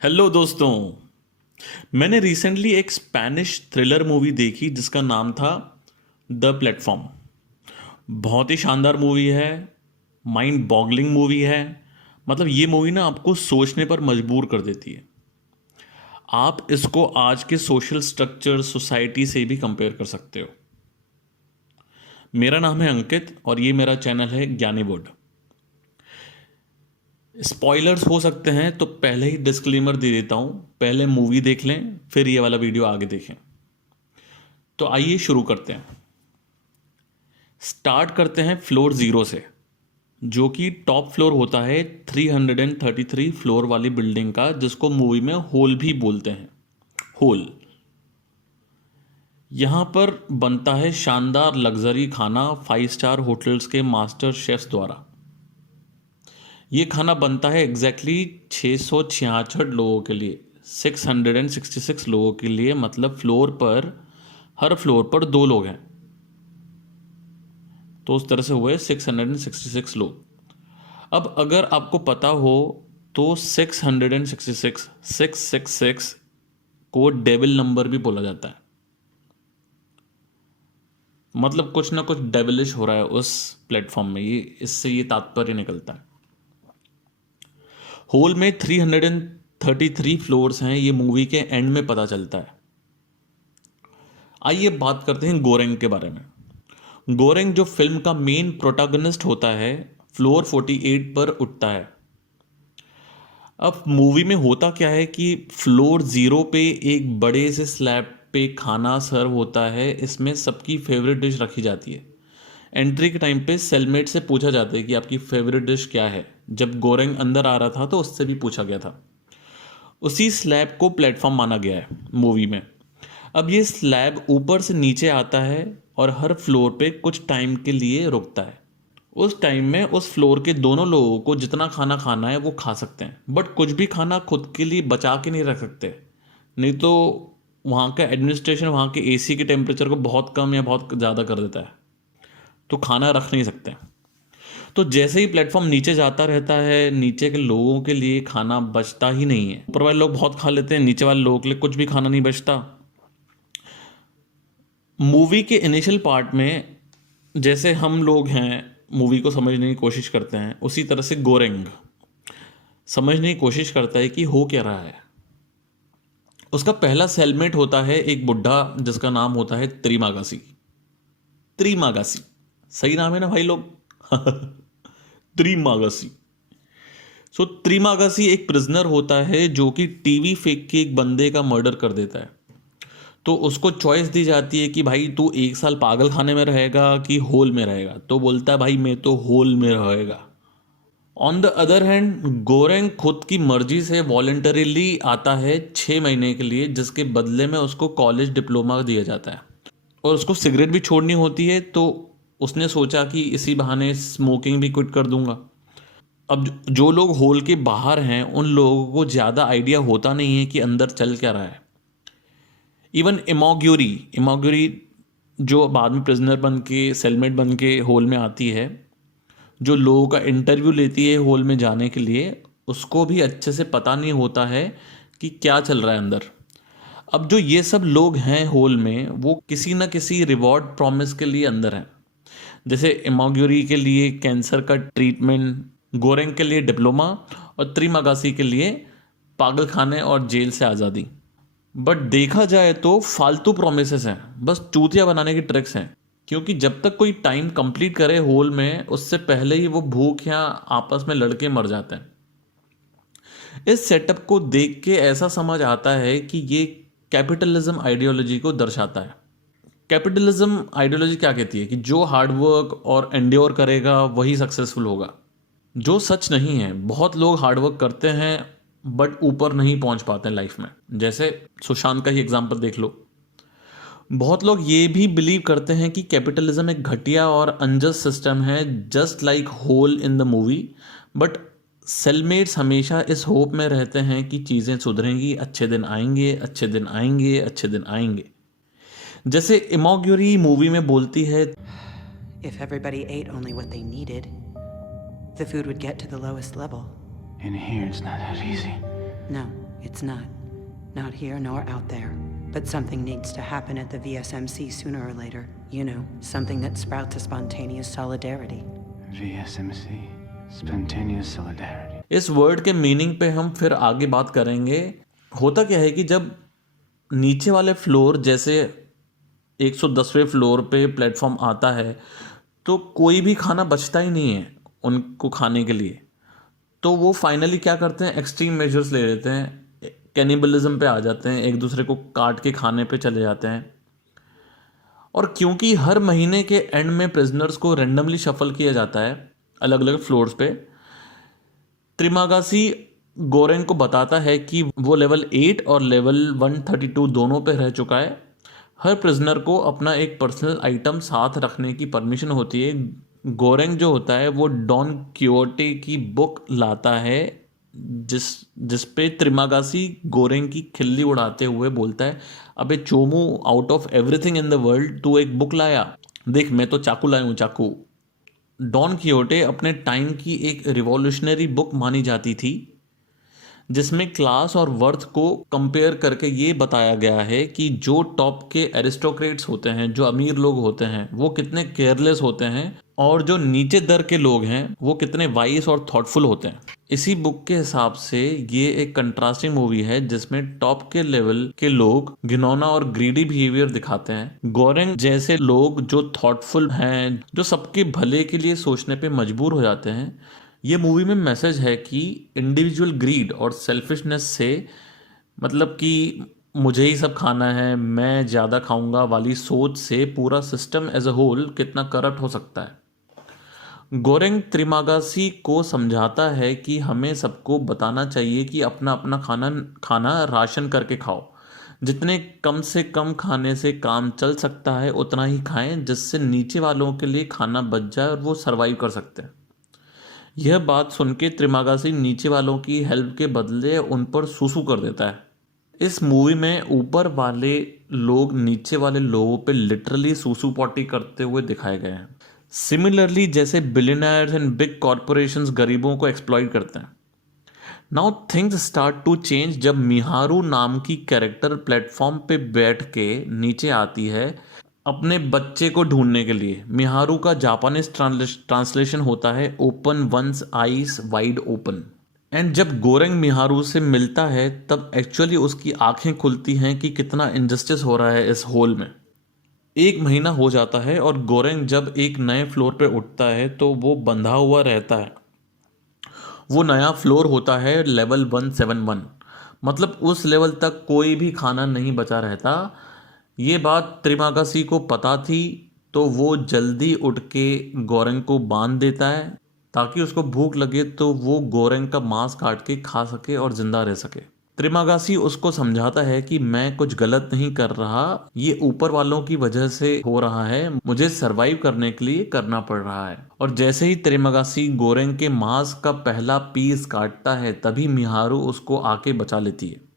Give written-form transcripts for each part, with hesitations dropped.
Hello दोस्तों। मैंने recently एक स्पैनिश थ्रिलर मूवी देखी जिसका नाम था द प्लेटफॉर्म। बहुत ही शानदार मूवी है। माइंड बॉगलिंग मूवी है। मतलब ये मूवी ना आपको सोचने पर मजबूर कर देती है। आप इसको आज के सोशल स्ट्रक्चर सोसाइटी से भी कंपेयर कर सकते हो। मेरा नाम है अंकित और ये मेरा चैनल है ज्ञानी बोर्ड। स्पॉयलर्स हो सकते हैं तो पहले ही डिस्क्लेमर दे देता हूँ। पहले मूवी देख लें फिर ये वाला वीडियो आगे देखें। तो आइए शुरू करते हैं। स्टार्ट करते हैं फ्लोर ज़ीरो से, जो कि टॉप फ्लोर होता है 333 फ्लोर वाली बिल्डिंग का, जिसको मूवी में होल भी बोलते हैं। होल। यहाँ पर बनता है शानदार लग्जरी खाना 5 स्टार होटल्स के मास्टर शेफ्स द्वारा। ये खाना बनता है एग्जैक्टली 666 लोगों के लिए, 666 लोगों के लिए। मतलब हर फ्लोर पर 2 लोग हैं, तो उस तरह से हुए 666 लोग। अब अगर आपको पता हो तो 666 को डेविल नंबर भी बोला जाता है। मतलब कुछ ना कुछ डेविलिश हो रहा है उस प्लेटफॉर्म में, इससे ये तात्पर्य निकलता है। होल में 333 फ्लोर्स हैं, ये मूवी के एंड में पता चलता है। आइए बात करते हैं गोरेंग के बारे में। गोरेंग जो फिल्म का मेन प्रोटैगनिस्ट होता है, फ्लोर 48 पर उठता है। अब मूवी में होता क्या है कि फ्लोर ज़ीरो पे एक बड़े से स्लैब पे खाना सर्व होता है। इसमें सबकी फेवरेट डिश रखी जाती है। एंट्री के टाइम पे सेलमेट से पूछा जाता है कि आपकी फेवरेट डिश क्या है। जब गोरेंग अंदर आ रहा था तो उससे भी पूछा गया था। उसी स्लैब को प्लेटफॉर्म माना गया है मूवी में। अब ये स्लैब ऊपर से नीचे आता है और हर फ्लोर पे कुछ टाइम के लिए रुकता है। उस टाइम में उस फ्लोर के दोनों लोगों को जितना खाना खाना है वो खा सकते हैं, बट कुछ भी खाना खुद के लिए बचा के नहीं रख सकते। नहीं तो वहाँ का एडमिनिस्ट्रेशन वहाँ के एसी के टेम्परेचर को बहुत कम या बहुत ज़्यादा कर देता है, तो खाना रख नहीं सकते। तो जैसे ही प्लेटफॉर्म नीचे जाता रहता है, नीचे के लोगों के लिए खाना बचता ही नहीं है। ऊपर वाले लोग बहुत खा लेते हैं, नीचे वाले लोगों के लिए कुछ भी खाना नहीं बचता। मूवी के इनिशियल पार्ट में जैसे हम लोग हैं मूवी को समझने की कोशिश करते हैं, उसी तरह से गोरेंग समझने की कोशिश करता है कि हो क्या रहा है। उसका पहला सेलमेट होता है एक बुढ़ा जिसका नाम होता है त्रिमागासी। त्रिमागासी सही नाम है ना भाई लोग? त्रिमागासी। सो त्रिमागासी एक प्रिजनर होता है जो कि टीवी फेंक के एक बंदे का मर्डर कर देता है। तो उसको चॉइस दी जाती है कि भाई तू 1 साल पागल खाने में रहेगा कि होल में रहेगा। तो बोलता है भाई मैं तो होल में रहेगा। ऑन द अदर हैंड गोरेंग खुद की मर्जी से वॉलेंटरीली आता है 6 महीने के लिए, जिसके बदले में उसको कॉलेज डिप्लोमा दिया जाता है और उसको सिगरेट भी छोड़नी होती है। तो उसने सोचा कि इसी बहाने स्मोकिंग भी क्विट कर दूंगा। अब जो लोग होल के बाहर हैं उन लोगों को ज़्यादा आइडिया होता नहीं है कि अंदर चल क्या रहा है। इवन इमोग्यूरी जो बाद में प्रिजनर बन के सेलमेट बन के होल में आती है, जो लोगों का इंटरव्यू लेती है होल में जाने के लिए, उसको भी अच्छे से पता नहीं होता है कि क्या चल रहा है अंदर। अब जो ये सब लोग हैं होल में, वो किसी ना किसी रिवॉर्ड प्रॉमिस के लिए अंदर हैं। जैसे इमोग्यूरी के लिए कैंसर का ट्रीटमेंट, गोरेंग के लिए डिप्लोमा और त्रिमागासी के लिए पागल खाने और जेल से आज़ादी। बट देखा जाए तो फालतू प्रोमिसेस हैं, बस चूतिया बनाने की ट्रिक्स हैं। क्योंकि जब तक कोई टाइम कंप्लीट करे होल में, उससे पहले ही वो भूख या आपस में लड़के मर जाते हैं। इस सेटअप को देख के ऐसा समझ आता है कि ये कैपिटलिज्म आइडियोलॉजी को दर्शाता है। कैपिटलिज्म आइडियोलॉजी क्या कहती है कि जो हार्डवर्क और एंड्योर करेगा वही सक्सेसफुल होगा, जो सच नहीं है। बहुत लोग हार्डवर्क करते हैं बट ऊपर नहीं पहुंच पाते हैं लाइफ में। जैसे सुशांत का ही एग्जांपल देख लो। बहुत लोग ये भी बिलीव करते हैं कि कैपिटलिज्म एक घटिया और अनजस्ट सिस्टम है, just like hole in the movie. But cellmates हमेशा इस होप में रहते हैं कि चीज़ें सुधरेंगी, अच्छे दिन आएंगे, अच्छे दिन आएंगे, अच्छे दिन आएंगे। जैसे इमोग्यूरी मूवी में बोलती है, If everybody ate only what they needed, the food would get to the lowest level. In here, it's not that easy. No, It's not. Not here nor out there. But something needs to happen at the VSMC sooner or later. You know, something that sprouts a spontaneous solidarity. VSMC, spontaneous solidarity. इस word के meaning पे हम फिर आगे बात करेंगे। होता क्या है कि जब नीचे वाले फ्लोर जैसे 110वें फ्लोर पे प्लेटफॉर्म आता है तो कोई भी खाना बचता ही नहीं है उनको खाने के लिए। तो वो फाइनली क्या करते हैं, एक्सट्रीम मेजर्स ले लेते हैं, कैनिबलिज्म पे आ जाते हैं, एक दूसरे को काट के खाने पे चले जाते हैं। और क्योंकि हर महीने के एंड में प्रिजनर्स को रैंडमली शफल किया जाता है अलग अलग फ्लोर्स पे, त्रिमागासी गोरेंग को बताता है कि वो लेवल 8 और लेवल 132 दोनों पे रह चुका है। हर प्रिजनर को अपना एक पर्सनल आइटम साथ रखने की परमिशन होती है। गोरेंग जो होता है वो डॉन क्वियोटे की बुक लाता है जिस पे त्रिमागासी गोरेंग की खिल्ली उड़ाते हुए बोलता है, अबे Chomu, out of everything in the world तू एक बुक लाया, देख मैं तो चाकू लाया हूँ, चाकू। डॉन क्वियोटे अपने टाइम की एक रिवॉल्यूशनरी बुक मानी जाती थी जिसमें क्लास और वर्थ को कंपेयर करके ये बताया गया है कि जो टॉप के एरिस्टोक्रेट्स होते हैं, जो अमीर लोग होते हैं, वो कितने केयरलेस होते हैं और जो नीचे दर के लोग हैं वो कितने वाइस और थॉटफुल होते हैं। इसी बुक के हिसाब से ये एक कंट्रास्टिंग मूवी है जिसमें टॉप के लेवल के लोग घिनौना और ग्रीडी बिहेवियर दिखाते हैं। गोरेंग जैसे लोग जो थॉटफुल हैं, जो सबके भले के लिए सोचने पे मजबूर हो जाते हैं। ये मूवी में मैसेज है कि इंडिविजुअल ग्रीड और सेल्फिशनेस से, मतलब कि मुझे ही सब खाना है, मैं ज़्यादा खाऊंगा वाली सोच से पूरा सिस्टम एज अ होल कितना करप्ट हो सकता है। गोरेंग त्रिमागासी को समझाता है कि हमें सबको बताना चाहिए कि अपना अपना खाना राशन करके खाओ। जितने कम से कम खाने से काम चल सकता है उतना ही खाएं, जिससे नीचे वालों के लिए खाना बच जाए और वो सर्वाइव कर सकते हैं। यह बात सुन के त्रिमागासी नीचे वालों की हेल्प के बदले उन पर सूसू कर देता है। इस मूवी में ऊपर वाले लोग नीचे वाले लोगों पे लिटरली सूसू पॉटी करते हुए दिखाए गए हैं। सिमिलरली जैसे बिलियनर्स एंड बिग कॉरपोरेशंस गरीबों को एक्सप्लॉइट करते हैं। Now things start to change जब मिहारू नाम की कैरेक्टर प्लेटफॉर्म पे बैठ के नीचे आती है अपने बच्चे को ढूंढने के लिए। मिहारू का जापानीज ट्रांसलेशन होता है open one's eyes wide open. And जब गोरेंग मिहारू से मिलता है तब एक्चुअली उसकी आंखें खुलती हैं कि कितना इनजस्टिस हो रहा है इस होल में। 1 महीना हो जाता है और गोरेंग जब एक नए फ्लोर पे उठता है तो वो बंधा हुआ रहता है। वो नया फ्लोर होता है लेवल 171, मतलब उस लेवल तक कोई भी खाना नहीं बचा रहता। ये बात त्रिमागासी को पता थी तो वो जल्दी उठ के गोरेंग को बांध देता है ताकि उसको भूख लगे तो वो गोरेंग का मांस काट के खा सके और जिंदा रह सके। त्रिमागासी उसको समझाता है कि मैं कुछ गलत नहीं कर रहा, ये ऊपर वालों की वजह से हो रहा है, मुझे सरवाइव करने के लिए करना पड़ रहा है। और जैसे ही त्रिमागासी गोरेंग के मांस का पहला पीस काटता है तभी मिहारू उसको आके बचा लेती है।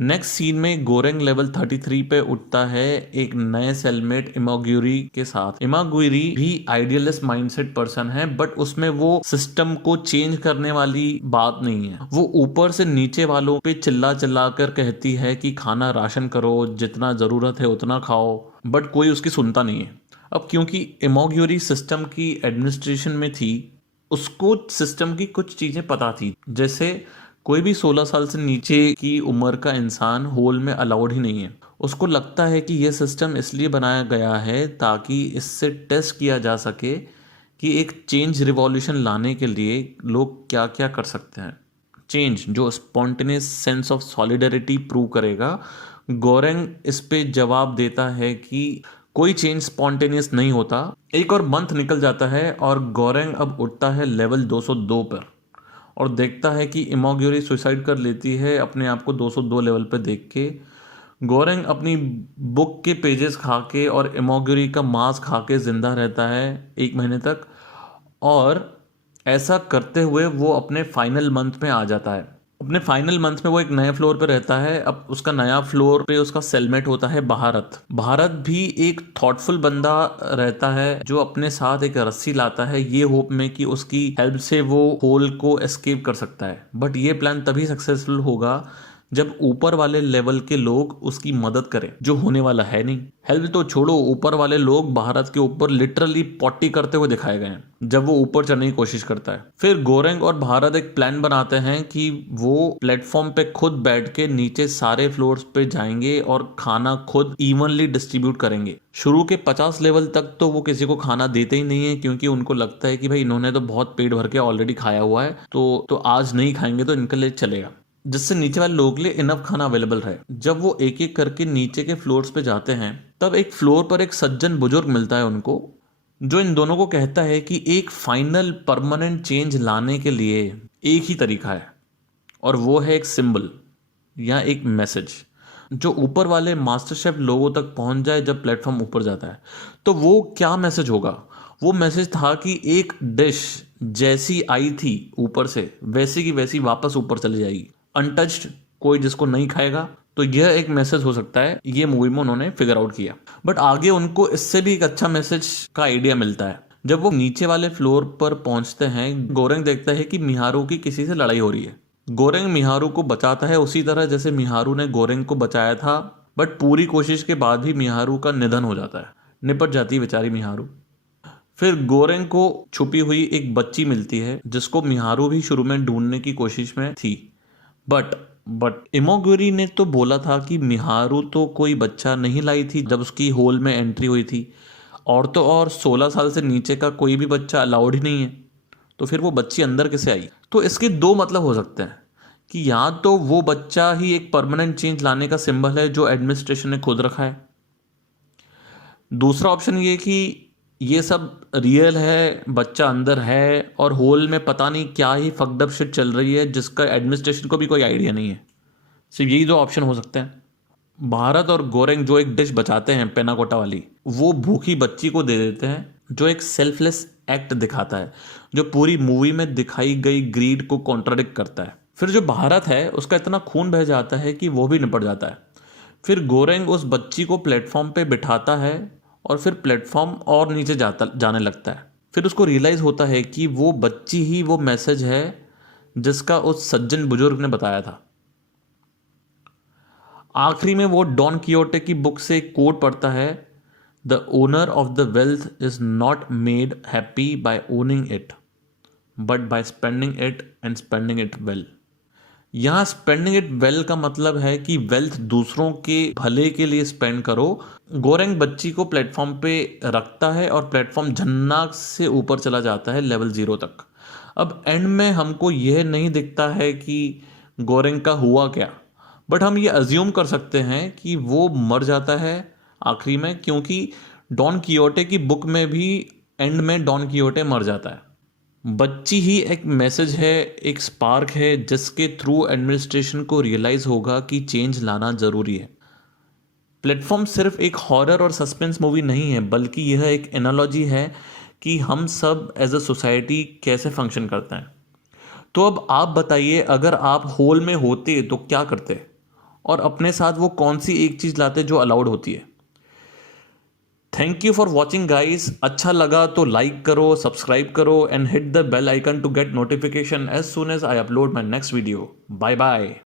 नेक्स्ट सीन में गोरेंग लेवल 33 पे उठता है एक नए सेलमेट इमागुरी के साथ। इमागुरी भी आइडियलिस्ट माइंडसेट पर्सन है, बट उसमें वो सिस्टम को चेंज करने वाली बात नहीं है। वो ऊपर से नीचे वालों पे चिल्ला चिल्ला कर कहती है कि खाना राशन करो, जितना ज़रूरत है उतना खाओ, बट कोई उसकी सुनता नहीं है। अब क्योंकि इमागुरी सिस्टम की एडमिनिस्ट्रेशन में थी, उसको सिस्टम की कुछ चीज़ें पता थी, जैसे कोई भी 16 साल से नीचे की उम्र का इंसान होल में अलाउड ही नहीं है। उसको लगता है कि यह सिस्टम इसलिए बनाया गया है ताकि इससे टेस्ट किया जा सके कि एक चेंज रिवॉल्यूशन लाने के लिए लोग क्या क्या कर सकते हैं। चेंज जो spontaneous sense of solidarity prove करेगा। गोरेंग इस पे जवाब देता है कि कोई चेंज स्पॉन्टेनियस नहीं होता। एक और मंथ निकल जाता है और गोरेंग अब उठता है लेवल 202 पर और देखता है कि इमागुरी सुसाइड कर लेती है अपने आप को 202 लेवल पे देख के। गोरेंग अपनी बुक के पेजेस खा के और इमागुरी का मांस खा के ज़िंदा रहता है 1 महीने तक, और ऐसा करते हुए वो अपने फाइनल मंथ में आ जाता है। अपने फाइनल मंथ में वो एक नए फ्लोर पे रहता है। अब उसका नया फ्लोर पे उसका सेलमेट होता है भारत। भारत भी एक थॉटफुल बंदा रहता है जो अपने साथ एक रस्सी लाता है ये होप में कि उसकी हेल्प से वो होल को एस्केप कर सकता है। बट ये प्लान तभी सक्सेसफुल होगा जब ऊपर वाले लेवल के लोग उसकी मदद करें, जो होने वाला है नहीं। हेल्प तो छोड़ो, ऊपर वाले लोग भारत के ऊपर लिटरली पॉटी करते हुए दिखाए गए हैं जब वो ऊपर चढ़ने की कोशिश करता है। फिर गोरेंग और भारत एक प्लान बनाते हैं कि वो प्लेटफॉर्म पे खुद बैठ के नीचे सारे फ्लोर्स पे जाएंगे और खाना खुद इवनली डिस्ट्रीब्यूट करेंगे। शुरू के 50 लेवल तक तो वो किसी को खाना देते ही नहीं है, क्योंकि उनको लगता है कि भाई इन्होंने तो बहुत पेट भर के ऑलरेडी खाया हुआ है, तो आज नहीं खाएंगे तो इनके लिए चलेगा, जिससे नीचे वाले लोगों के लिए इनफ खाना अवेलेबल रहे। जब वो एक एक करके नीचे के फ्लोर्स पे जाते हैं, तब एक फ्लोर पर एक सज्जन बुजुर्ग मिलता है उनको, जो इन दोनों को कहता है कि एक फाइनल परमानेंट चेंज लाने के लिए एक ही तरीका है, और वो है एक सिंबल या एक मैसेज जो ऊपर वाले मास्टर शेफ लोगों तक पहुंच जाए जब प्लेटफॉर्म ऊपर जाता है। तो वो क्या मैसेज होगा? वो मैसेज था कि एक डिश जैसी आई थी ऊपर से वैसी की वैसी वापस ऊपर चली जाएगी, अनटच्ड, कोई जिसको नहीं खाएगा। तो यह एक मैसेज हो सकता है, ये मूवी में उन्होंने फिगर आउट किया। बट आगे उनको इससे भी एक अच्छा मैसेज का आइडिया मिलता है। जब वो नीचे वाले फ्लोर पर पहुंचते हैं, गोरेंग देखता है कि मिहारू की किसी से लड़ाई हो रही है। गोरेंग मिहारू को बचाता है उसी तरह जैसे मिहारू ने गोरेंग को बचाया था, बट पूरी कोशिश के बाद भी मिहारू का निधन हो जाता है, निपट जाती है बेचारी मिहारू। फिर गोरेंग को छुपी हुई एक बच्ची मिलती है जिसको मिहारू भी शुरू में ढूंढने की कोशिश में थी, बट इमोगुरी ने तो बोला था कि मिहारू तो कोई बच्चा नहीं लाई थी जब उसकी होल में एंट्री हुई थी, और तो और 16 साल से नीचे का कोई भी बच्चा अलाउड ही नहीं है, तो फिर वो बच्ची अंदर कैसे आई? तो इसके दो मतलब हो सकते हैं कि या तो वो बच्चा ही एक परमानेंट चेंज लाने का सिंबल है जो एडमिनिस्ट्रेशन ने खुद रखा है। दूसरा ऑप्शन ये कि ये सब रियल है, बच्चा अंदर है और होल में पता नहीं क्या ही फक्ड अप शिट चल रही है जिसका एडमिनिस्ट्रेशन को भी कोई आइडिया नहीं है। सिर्फ यही दो ऑप्शन हो सकते हैं। भारत और गोरेंग जो एक डिश बचाते हैं पेनाकोटा वाली, वो भूखी बच्ची को दे देते हैं, जो एक सेल्फलेस एक्ट दिखाता है, जो पूरी मूवी में दिखाई गई ग्रीड को कॉन्ट्राडिक्ट करता है। फिर जो भारत है उसका इतना खून बह जाता है कि वो भी निपट जाता है। फिर गोरेंग उस बच्ची को प्लेटफॉर्म पे बिठाता है और फिर प्लेटफॉर्म और नीचे जाने लगता है। फिर उसको रियलाइज़ होता है कि वो बच्ची ही वो मैसेज है जिसका उस सज्जन बुजुर्ग ने बताया था। आखिरी में वो डॉन कियोटे की बुक से एक कोट पढ़ता है, the owner of the wealth is not made happy by owning it but by spending it and spending it well. यहाँ स्पेंडिंग इट वेल का मतलब है कि वेल्थ दूसरों के भले के लिए स्पेंड करो। गोरेंग बच्ची को प्लेटफॉर्म पे रखता है और प्लेटफॉर्म झन्नाक से ऊपर चला जाता है लेवल 0 तक। अब एंड में हमको यह नहीं दिखता है कि गोरेंग का हुआ क्या, बट हम ये अज्यूम कर सकते हैं कि वो मर जाता है आखिरी में, क्योंकि डॉन कियोटे की बुक में भी एंड में डॉन कियोटे मर जाता है। बच्ची ही एक मैसेज है, एक स्पार्क है जिसके थ्रू एडमिनिस्ट्रेशन को रियलाइज होगा कि चेंज लाना ज़रूरी है। प्लेटफॉर्म सिर्फ एक हॉरर और सस्पेंस मूवी नहीं है, बल्कि यह एक एनालॉजी है कि हम सब एज अ सोसाइटी कैसे फंक्शन करते हैं। तो अब आप बताइए, अगर आप होल में होते तो क्या करते, और अपने साथ वो कौन सी एक चीज़ लाते जो अलाउड होती है। Thank you for watching guys. अच्छा लगा तो लाइक करो, सब्सक्राइब करो and hit the bell icon to get notification as soon as I upload my next video. Bye bye.